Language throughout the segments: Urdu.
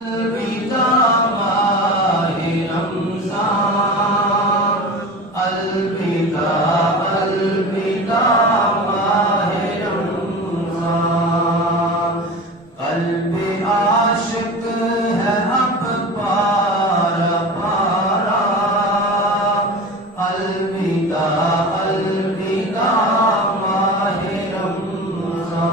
الوداع ماہ رمضان، الوداع الوداع ماہ رمضان، قلب عاشق ہے اب پارا پارا، الوداع الوداع ماہ رمضان،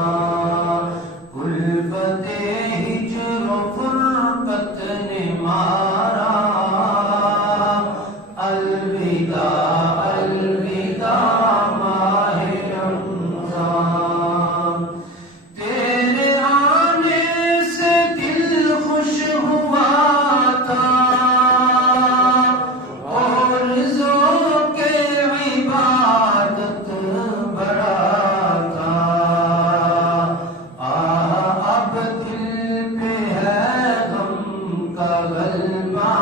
الفت ہجر و فرقت نے مارا، الوداع الوداع ماہ رمضان، تیرے آنے سے دل خوش ہوا تھا اور ذوق عبادت بڑا تھا، اب دل پہ ہے غم کا غلبہ،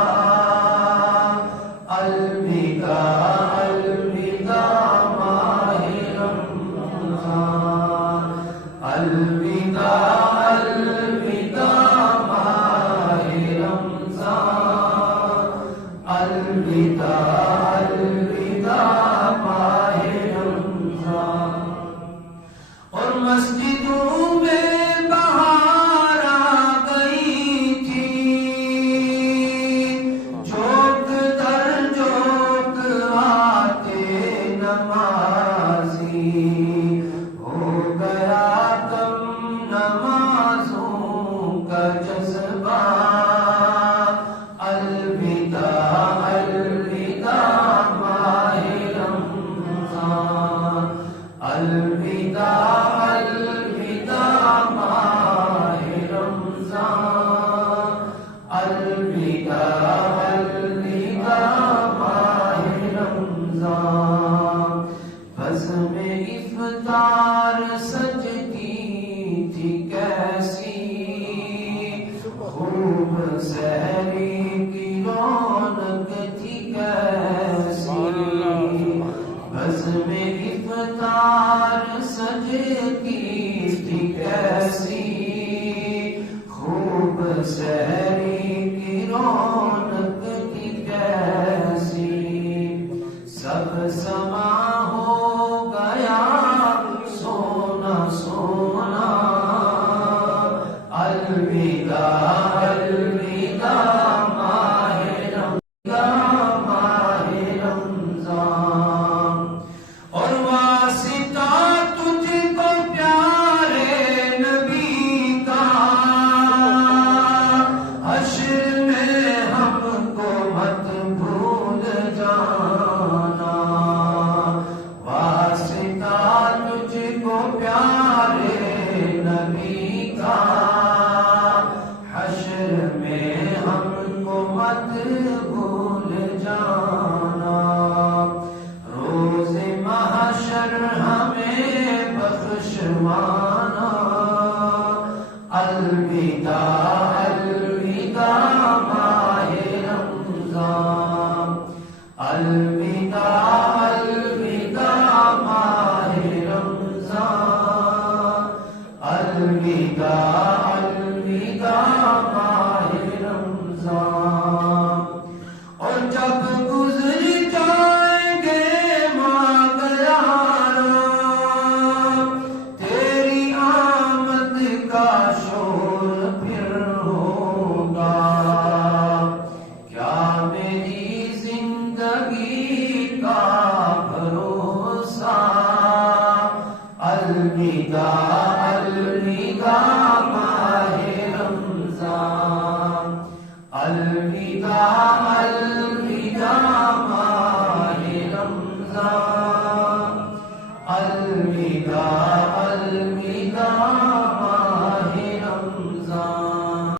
الوداع الوداع ماہ رمضان، الوداع الوداع ماہ رمضان، الوداع الوداع ماہ رمضان، اور مسجدوں میں بہار آ گئی تھی، جھوک در جھوک آتے نمازی، ہو گیا کم نمازوں کا جذبہ، الوداع الوداع ماہ رمضان، الوداع الوداع ماہ رمضان، الوداع الوداع ماہ رمضان، بزم افطار سجتی تھی کیسی، خوب سحری کی رونق تھی کیسی، بزم افطار سجتی تھی کیسی، خوب سحری کی رونق تھی کیسی، سب سما ہو گیا سونا سونا، الوداع الوداع ماہ رمضان، ماہ رمضان، اور واسطہ تجھ کو پیارے نبی کا، حشر میں ہم کو مت بھول جانا، واسطہ تجھ کو پیارے نبی کا، حشر میں ہم کو مت بھول جانا، روز محشر ہمیں بخشوانا، الوداع الوداع ماہ رمضان، الوداع الوداع ماہ رمضان، الوداع الوداع ماہ رمضان، اور جب گزر جائیں گے ماہ یاران، تیری آمد کا شور پھر ہوگا، کیا میری زندگی کا بھروسہ، الوداع الوداع ماہ رمضان، الوداع الوداع ماہ رمضان،